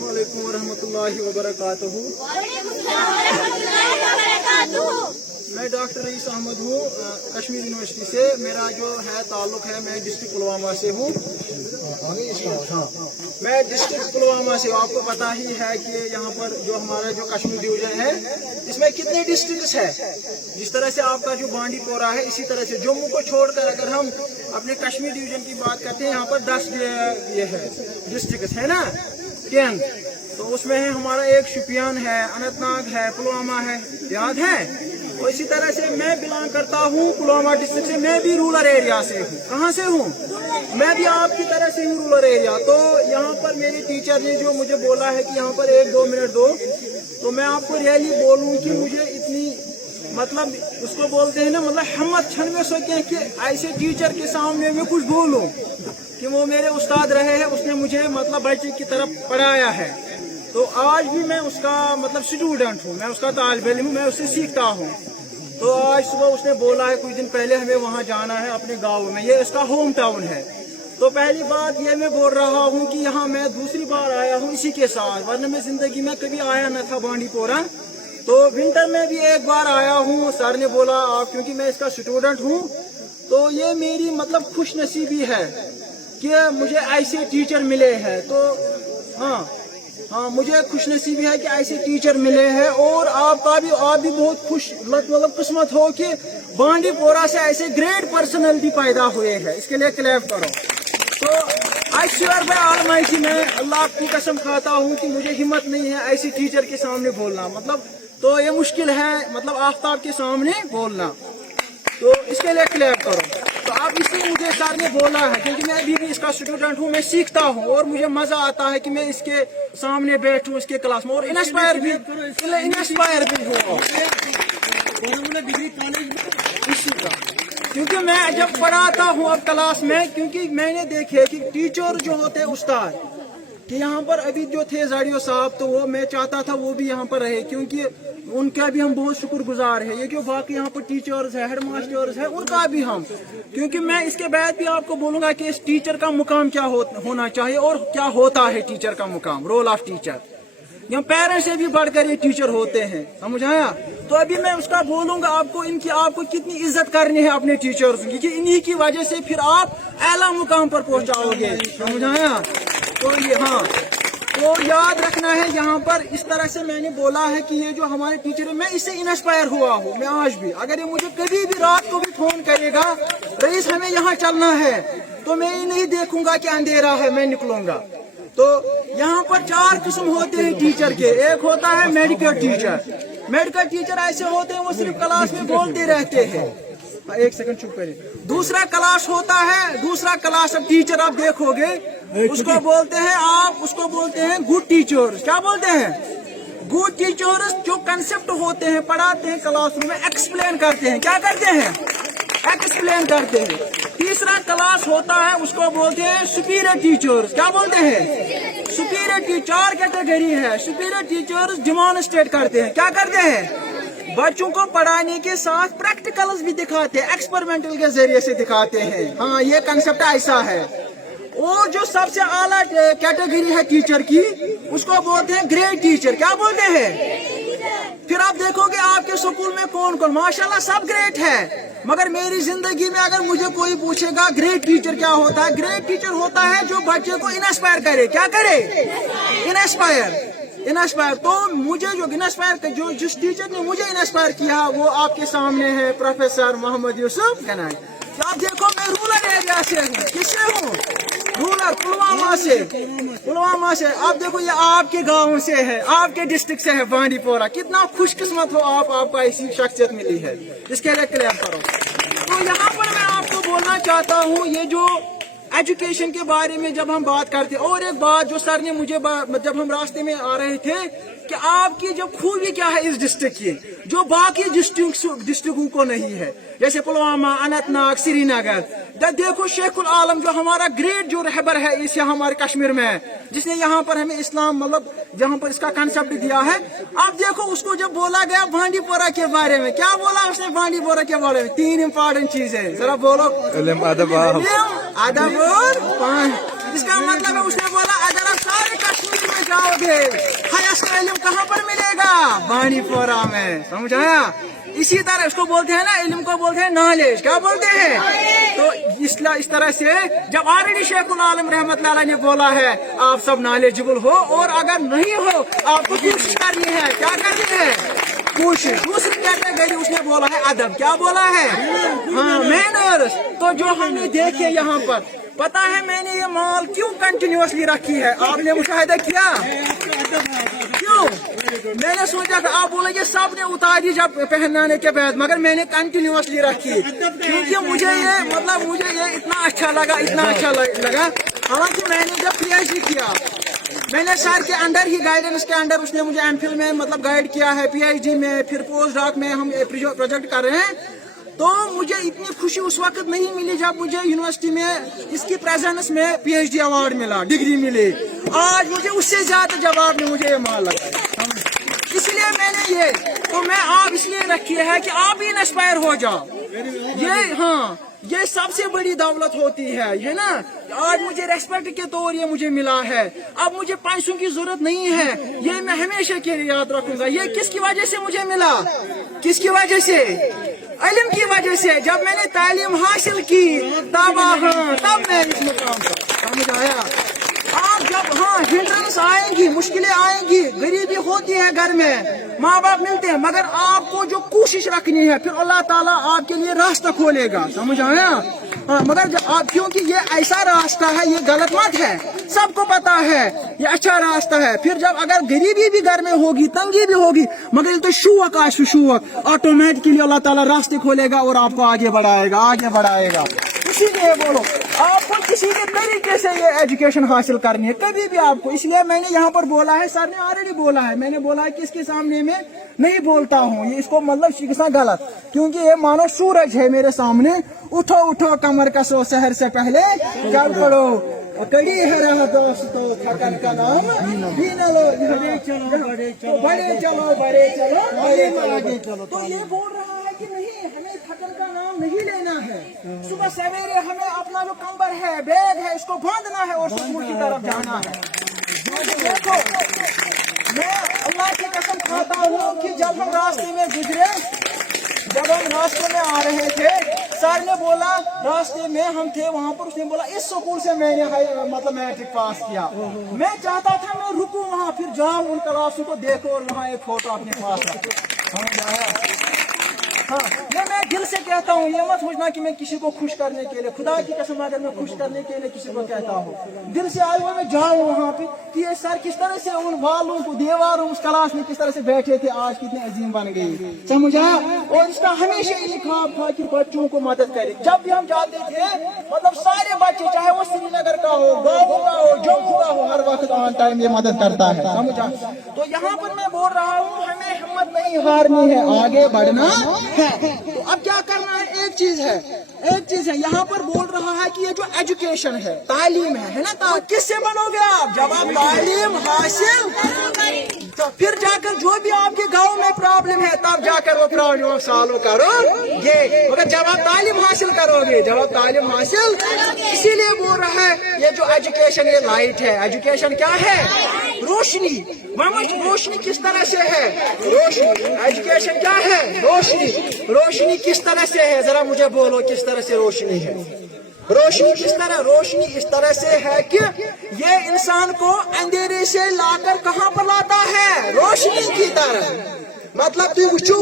अस्सलाम वालेकुम वरहमतुल्लाहि वबरकातुहू। मैं डॉक्टर रईस अहमद हूँ कश्मीर यूनिवर्सिटी से। मेरा जो है ताल्लुक है, मैं डिस्ट्रिक्ट पुलवामा से हूँ। मैं डिस्ट्रिक्ट पुलवामा से, आपको पता ही है कि यहाँ पर जो हमारा जो कश्मीर डिवीजन है, इसमें कितने डिस्ट्रिक्ट्स है। जिस तरह से आपका जो बांडी पोरा है, इसी तरह से जम्मू को छोड़कर अगर हम अपने कश्मीर डिवीजन की बात करते हैं, यहाँ पर 10 ये है डिस्ट्रिक्ट्स है ना, 10। तो उसमें है हमारा एक शुपियान है, अनंतनाग है, पुलवामा है, याद है। और इसी तरह से मैं बिलोंग करता हूँ पुलवामा डिस्ट्रिक्ट से। मैं भी रूरल एरिया से हूँ। कहाँ से हूँ? मैं भी आपकी तरह से हूँ, रूरल एरिया। तो यहाँ पर मेरे टीचर ने जो मुझे बोला है कि यहाँ पर 1-2 मिनट दो, तो मैं आपको रियली बोलूँ कि मुझे इतनी मतलब उसको बोलते हैं ना, मतलब हिम्मत छन में सोचे कि ऐसे टीचर के सामने मैं कुछ बोलूँ कि वो मेरे उस्ताद रहे हैं, उसने मुझे मतलब बच्चे की तरफ पढ़ाया है। तो आज भी मैं उसका मतलब स्टूडेंट हूँ, मैं उसका तालिब इल्म हूँ, मैं उससे सीखता हूँ। तो आज सुबह उसने बोला है कुछ दिन पहले हमें वहाँ जाना है अपने गाँव में, ये इसका होम टाउन है। तो पहली बात ये मैं बोल रहा हूँ कि यहाँ मैं दूसरी बार आया हूँ इसी के साथ, वरना मैं जिंदगी में कभी आया न था बांडी पोरा। तो विंटर में भी एक बार आया हूँ। सर ने बोला आप, क्योंकि मैं इसका स्टूडेंट हूँ, तो ये मेरी मतलब खुश नसीबी है कि मुझे ऐसे टीचर मिले हैं। तो हाँ, मुझे खुश नसीबी है कि ऐसे टीचर मिले हैं। और आप भी बहुत खुश मतलब किस्मत हो कि बांडी पोरा से ऐसे ग्रेट पर्सनैलिटी पैदा हुए हैं। इसके लिए क्लैप करो। तो आई श्योर बाय ऑलमाइटी, मैं अल्लाह की कसम खाता हूँ कि मुझे हिम्मत नहीं है ऐसे टीचर के सामने बोलना, मतलब तो ये मुश्किल है, मतलब आफ्ताब के सामने बोलना। तो इसके लिए क्लैप करो। तो आप इसलिए मुझे सर ने बोला है क्योंकि मैं अभी भी इसका स्टूडेंट हूँ, मैं सीखता हूँ और मुझे मजा आता है कि मैं इसके सामने बैठूँ इसके क्लास में और इंस्पायर भी हूँ इसी का। क्योंकि मैं जब पढ़ाता हूँ अब क्लास में, क्योंकि मैंने देखे कि टीचर जो होते हैं उस्ताद, कि यहाँ पर अभी जो थे जाड़ियो साहब, तो वो मैं चाहता था वो भी यहाँ पर रहे, क्योंकि उनका भी हम बहुत शुक्रगुजार है। ये जो बाकी यहाँ पर टीचर्स है, हेड मास्टर्स है, उनका भी हम, क्योंकि मैं इसके बाद भी आपको बोलूंगा कि इस टीचर का मुकाम क्या होना चाहिए और क्या होता है टीचर का मुकाम, रोल ऑफ टीचर। यहाँ पेरेंट्स से भी बढ़कर ये टीचर होते हैं, समझ आया। तो अभी मैं उसका बोलूंगा आपको, आपको कितनी इज्जत करनी है अपने टीचर्स की, कि इन्हीं की वजह से फिर आप आला मुकाम पर पहुंचाओगे, समझ आया। तो ये तो याद रखना है यहाँ पर। इस तरह से मैंने बोला है कि ये जो हमारे टीचर है, मैं इससे इंस्पायर हुआ हूँ। मैं आज भी, अगर ये मुझे कभी भी रात को भी फोन करेगा, रईस हमें यहाँ चलना है, तो मैं ये नहीं देखूंगा कि अंधेरा है, मैं निकलूंगा। तो यहाँ पर 4 किस्म होते हैं टीचर के। एक होता है मेडिकल टीचर। मेडिकल टीचर ऐसे होते हैं वो सिर्फ क्लास में बोलते रहते हैं। एक सेकंड चुप करिए। दूसरा क्लास होता है, दूसरा क्लास अब टीचर आप देखोगे, उसको बोलते हैं गुड टीचर्स। क्या बोलते हैं? Good teachers. जो कंसेप्ट होते हैं पढ़ाते हैं क्लासरूम में, एक्सप्लेन करते हैं। क्या करते हैं? एक्सप्लेन करते हैं। तीसरा क्लास होता है, उसको बोलते हैं सुपीरियर टीचर्स। क्या बोलते हैं? Superior teacher. 4 कैटेगरी है। सुपीरियर टीचर्स डेमोंस्ट्रेट करते हैं। क्या करते हैं? बच्चों को पढ़ाने के साथ प्रैक्टिकल्स भी दिखाते हैं, एक्सपेरिमेंटल के जरिए से दिखाते हैं। हाँ, ये कंसेप्ट ऐसा है। और जो सबसे आला कैटेगरी है टीचर की, उसको बोलते हैं ग्रेट टीचर। क्या बोलते हैं? फिर आप देखोगे आपके स्कूल में कौन कौन, माशाल्लाह सब ग्रेट है। मगर मेरी जिंदगी में अगर मुझे कोई पूछेगा ग्रेट टीचर क्या होता है, ग्रेट टीचर होता है जो बच्चे को इंस्पायर करे। क्या करे? इंस्पायर। तो मुझे जो जिस टीचर ने मुझे इंस्पायर किया वो आपके सामने है, प्रोफेसर मोहम्मद यूसुफ गनाई। तो आप देखो, मैं रूरल एरिया से हूँ। किससे हूँ? रूरल पुलवामा से। आप देखो, ये आपके गांव से है, आपके डिस्ट्रिक्ट से है बांडी पोरा। कितना खुशकिस्मत हो आपको ऐसी शख्सियत मिली है। इसके लिए क्लेम करो। तो यहाँ पर मैं आपको बोलना चाहता हूँ, ये जो एजुकेशन के बारे में जब हम बात करते हैं, और एक बात जो सर ने मुझे जब हम रास्ते में आ रहे थे, कि आपकी जो खूबी क्या है इस डिस्ट्रिक्ट की, जो बाकी डिस्ट्रिक्टों को नहीं है, जैसे पुलवामा, अनंतनाग, श्रीनगर। देखो शेखुल आलम जो हमारा ग्रेट जो रहबर है इस हमारे कश्मीर में, जिसने यहाँ पर हमें इस्लाम मतलब जहाँ पर इसका कंसेप्ट दिया है। आप देखो, उसको जब बोला गया बांडी पोरा के बारे में, क्या बोला उसने बांडी पोरा के बारे में? 3 इंपॉर्टेंट चीजें, जरा बोलो। अदब और पानी। इसका मतलब है उसने बोला अगर आप सारे कश्मीर में जाओ जाओगे, हाईएस्ट इल्म कहाँ पर मिलेगा? बानी पोरा में, समझ आया? इसी तरह इसको बोलते हैं ना, इल्म को बोलते हैं नॉलेज, क्या बोलते हैं? तो इस तरह से जब ऑलरेडी शेखुल आलम रहमतुल्लाह अलैह ने बोला है आप सब नॉलेजेबल हो, और अगर नहीं हो आपको कोशिश करनी है, क्या करनी है? कोशिश। दूसरी कैटेगरी उसने बोला है अदब, क्या बोला है? हाँ, मैनर्स। तो जो हमने देखे यहाँ पर, पता है मैंने ये माल क्यों कंटिन्यूअसली रखी है, आपने मुशाहिदा किया? क्यों? मैंने सोचा था आप बोलेंगे सब ने उतारी जब पहनाने के बाद, मगर मैंने कंटिन्यूअसली रखी क्योंकि मुझे ये इतना अच्छा लगा, इतना अच्छा लगा। हालांकि मैंने जब PhD किया, मैंने सर के अंडर ही, गाइडेंस के अंडर उसने मुझे एमफिल में मतलब गाइड किया है, PhD में, फिर पोस्ट डॉक में हम प्रोजेक्ट कर रहे हैं। तो मुझे इतनी खुशी उस वक्त नहीं मिली जब मुझे यूनिवर्सिटी में इसकी प्रेजेंस में PhD अवार्ड मिला, डिग्री मिली। आज मुझे उससे ज्यादा जवाब में मुझे ये माल लगा, इसलिए मैंने ये, तो मैं आप इसलिए रखी है कि आप भी इंस्पायर हो जाओ। ये हाँ, ये सबसे बड़ी दौलत होती है ना। आज मुझे रेस्पेक्ट के तौर ये मुझे मिला है, अब मुझे पैसों की जरूरत नहीं है, ये मैं हमेशा के लिए याद रखूंगा। ये किसकी वजह से मुझे मिला? किसकी वजह से? इल्म की वजह से। जब मैंने तालीम हासिल की तब मैं इस मुकाम पर, समझ आया? आप जब हिंड्रेंस आएंगी, मुश्किलें आएंगी, गरीबी होती है घर में, माँ बाप मिलते हैं, मगर आपको जो कोशिश रखनी है, फिर अल्लाह ताला आपके लिए रास्ता खोलेगा, समझ आया? हाँ, मगर आप, क्योंकि ये ऐसा रास्ता है, ये गलत मत है, सबको पता है ये अच्छा रास्ता है। फिर जब अगर गरीबी भी घर में होगी, तंगी भी होगी, मगर तो शुवक ऑटोमेटिकली अल्लाह ताला रास्ते खोलेगा और आपको आगे बढ़ाएगा। इसीलिए बोलो, आपको किसी भी तरीके से ये एजुकेशन हासिल करनी है, कभी भी आपको। इसलिए मैंने यहाँ पर बोला है, सर ने ऑलरेडी बोला है, मैंने बोला है कि इसके सामने में नहीं बोलता हूँ, ये इसको मतलब सीखना गलत, क्योंकि ये मानो सूरज है मेरे सामने। उठो कमर कसो शहर से पहले, चल पड़ो कड़ी है रहा दोस्तों, थकन का नाम भी न लो, बड़े चलो। तो ये बोल रहा है कि नहीं, हमें थकन का नाम नहीं लेना है। सुबह सवेरे हमें अपना जो कंबर है, बैग है, इसको बांधना है और स्कूल की तरफ जाना है। देखो, मैं अल्लाह की कसम खाता हूँ कि जब हम रास्ते में आ रहे थे, सर ने बोला, रास्ते में हम थे वहाँ पर, उसने बोला इस स्कूल से मैंने मतलब मैट्रिक पास किया। मैं चाहता था मैं रुकूं वहाँ, फिर जाऊँ उन क्लासों को देखो और वहाँ एक फोटो अपने पास रखो, समझ आया? हाँ, ये मैं दिल से कहता हूँ, ये मत सोचना कि मैं किसी को खुश करने के लिए, खुदा की कसम अगर मैं खुश करने के लिए किसी को कहता हूँ, दिल से आए हुए मैं जाऊँ वहाँ पे कि ये सर किस तरह से उन वालों को, दीवारों, उस क्लास में किस तरह से बैठे थे, आज कितने अजीम बन गए, समझा? और इसका हमेशा यही ख्वाब था कि बच्चों को मदद करे। जब भी हम जाते थे, मतलब सारे बच्चे, चाहे वो श्रीनगर का हो, गाँव का हो, जम्मू का हो, हर वक्त ऑन टाइम ये मदद करता है, समझा? तो यहाँ पर मैं बोल रहा हूँ, हमें हिम्मत नहीं हारनी है, आगे बढ़ना है। तो अब क्या करना है? एक चीज है, यहाँ पर बोल रहा है कि ये जो एजुकेशन है, तालीम है ना, तो किससे बनोगे आप? जब आप तालीम हासिल, तो फिर जाकर जो भी आपके गांव में प्रॉब्लम है, तब जाकर वो प्रॉब्लम सॉल्व करोगे। मगर जब आप तालीम हासिल करोगे, इसीलिए बोल रहा है ये जो एजुकेशन, ये लाइट है। एजुकेशन क्या है? रोशनी। रोशनी किस तरह से है? रोशनी। एजुकेशन क्या है? रोशनी किस तरह से है? जरा मुझे बोलो, किस तरह से रोशनी है? रोशनी किस तरह? रोशनी इस तरह से है कि ये इंसान को अंधेरे से लाकर कहाँ पर लाता है? रोशनी की तरह। मतलब जो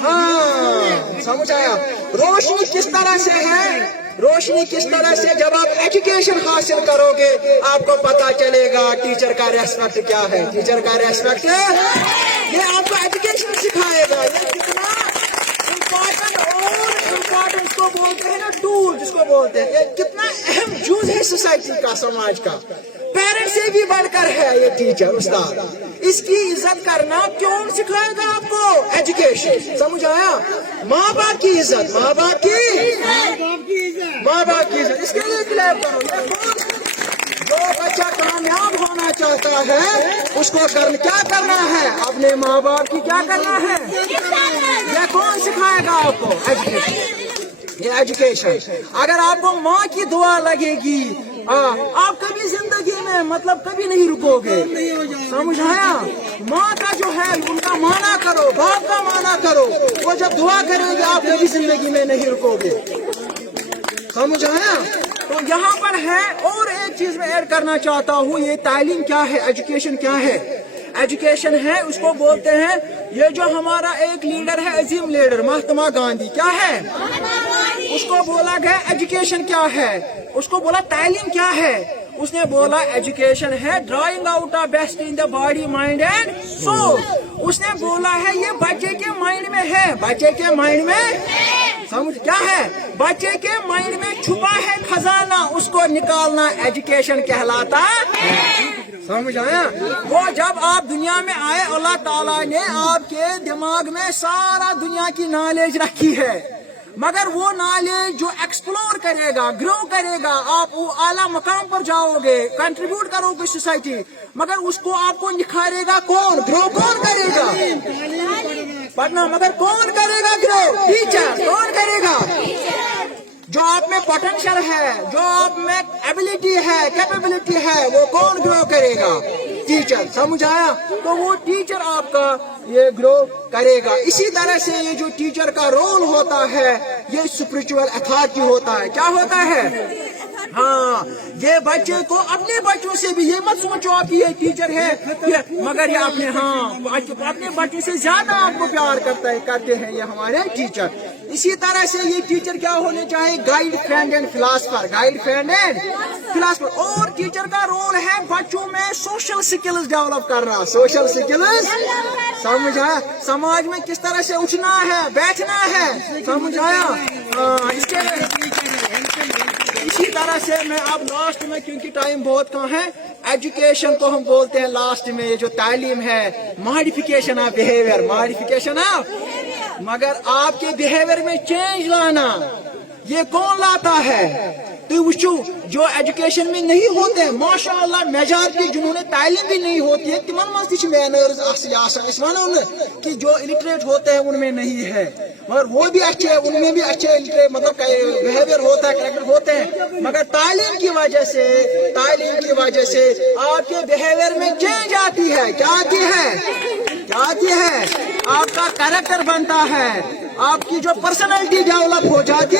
हाँ, समझ आया? रोशनी किस तरह से है? रोशनी किस तरह से? जब आप एजुकेशन हासिल करोगे, आपको पता चलेगा टीचर का रेस्पेक्ट क्या है। टीचर का रेस्पेक्ट ये आपको एजुकेशन सिखाएगा। ये कितना इम्पोर्टेंट, और इम्पोर्टेंट को बोलते हैं ना, टूल जिसको बोलते हैं, ये कितना अहम जूज है सोसाइटी का, समाज का। पेरेंट्स से भी बढ़कर है ये टीचर, उस्ताद। इसकी इज्जत करना कौन सिखाएगा आपको? एजुकेशन, समझ आया? माँ बाप की इज्जत, माँ बाप की इज्जत। इसके लिए क्लैप करो। जो बच्चा कामयाब होना चाहता है, उसको क्या करना है? अपने माँ बाप की क्या करना है? ये कौन सिखाएगा आपको? एजुकेशन। ये एजुकेशन। अगर आपको माँ की दुआ लगेगी, आप कभी जिंदगी में में मतलब कभी नहीं रुकोगे, समझ आया? माँ का जो है उनका माना करो, बाप का माना करो, वो जब दुआ करेंगे आप कभी जिंदगी में नहीं रुकोगे, समझ आया? तो यहाँ पर है और एक चीज मैं ऐड करना चाहता हूँ, ये तालीम क्या है, एजुकेशन क्या है? एजुकेशन है, उसको बोलते हैं, ये जो हमारा एक लीडर है, अजीम लीडर महात्मा गांधी, क्या है? उसको बोला गया एजुकेशन क्या है, उसको बोला तालीम क्या है, उसने बोला एजुकेशन है drawing out of best in the body mind and soul. उसने बोला है ये बच्चे के माइंड में है, बच्चे के माइंड में, समझ क्या है, बच्चे के माइंड में छुपा है खजाना, उसको निकालना एजुकेशन कहलाता है, समझ आया? वो जब आप दुनिया में आए अल्लाह ताला ने आपके दिमाग में सारा दुनिया की नॉलेज रखी है, मगर वो नॉलेज जो एक्सप्लोर करेगा, ग्रो करेगा, आप वो आला मकाम पर जाओगे, कंट्रीब्यूट करोगे सोसाइटी, मगर उसको आपको निखारेगा कौन, ग्रो कौन करेगा? पढ़ना, मगर कौन करेगा ग्रो? टीचर। कौन करेगा? जो आप में पोटेंशियल है, जो आप में एबिलिटी है, कैपेबिलिटी है, वो कौन ग्रो करेगा? टीचर, समझ आया? तो वो टीचर आपका ये ग्रो करेगा। इसी तरह से ये जो टीचर का रोल होता है, ये स्पिरिचुअल अथॉरिटी होता है। क्या होता है? हाँ, ये बच्चे को अपने बच्चों से भी ये मत सोचो आप ये टीचर है, मगर ये अपने अपने बच्चे से ज्यादा आपको प्यार करते हैं ये हमारे टीचर। इसी तरह से ये टीचर क्या होने चाहिए? Guide, friend and philosopher, guide, friend and philosopher. और टीचर का रोल है बच्चों में सोशल स्किल्स डेवलप करना, सोशल स्किल्स, समझ आया? समाज में किस तरह से उठना है, बैठना है, समझ आया? इसी तरह से मैं अब लास्ट में, क्योंकि टाइम बहुत कम है, एजुकेशन को हम बोलते हैं लास्ट में, ये जो तालीम है, modification of behaviour, modification of, मगर आपके बिहेवियर में चेंज लाना, ये कौन लाता है? तो वुचू जो एजुकेशन में नहीं होते, माशाअल्लाह मेजॉरिटी जिन्होंने तालीम भी नहीं होती है, तिमन मस्ती मैनर्स कि जो इलिटरेट होते हैं उनमें नहीं है, मगर वो भी अच्छे हैं, उनमें भी अच्छे मतलब बिहेवियर होता है, कैरेक्टर होते हैं, मगर तालीम की वजह से आपके बिहेवियर में चेंज आती है। क्या आती है? क्या आती है? आपका कैरेक्टर बनता है, आपकी जो पर्सनैलिटी डेवलप हो जाती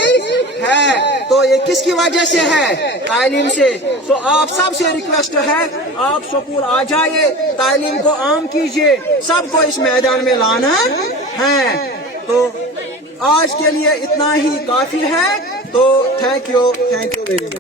है। तो ये किसकी वजह से है? तालीम से। तो आप सबसे रिक्वेस्ट है, आप स्कूल आ जाइए, तालीम को आम कीजिए, सबको इस मैदान में लाना है। तो आज के लिए इतना ही काफी है। तो थैंक यू वेरी मच।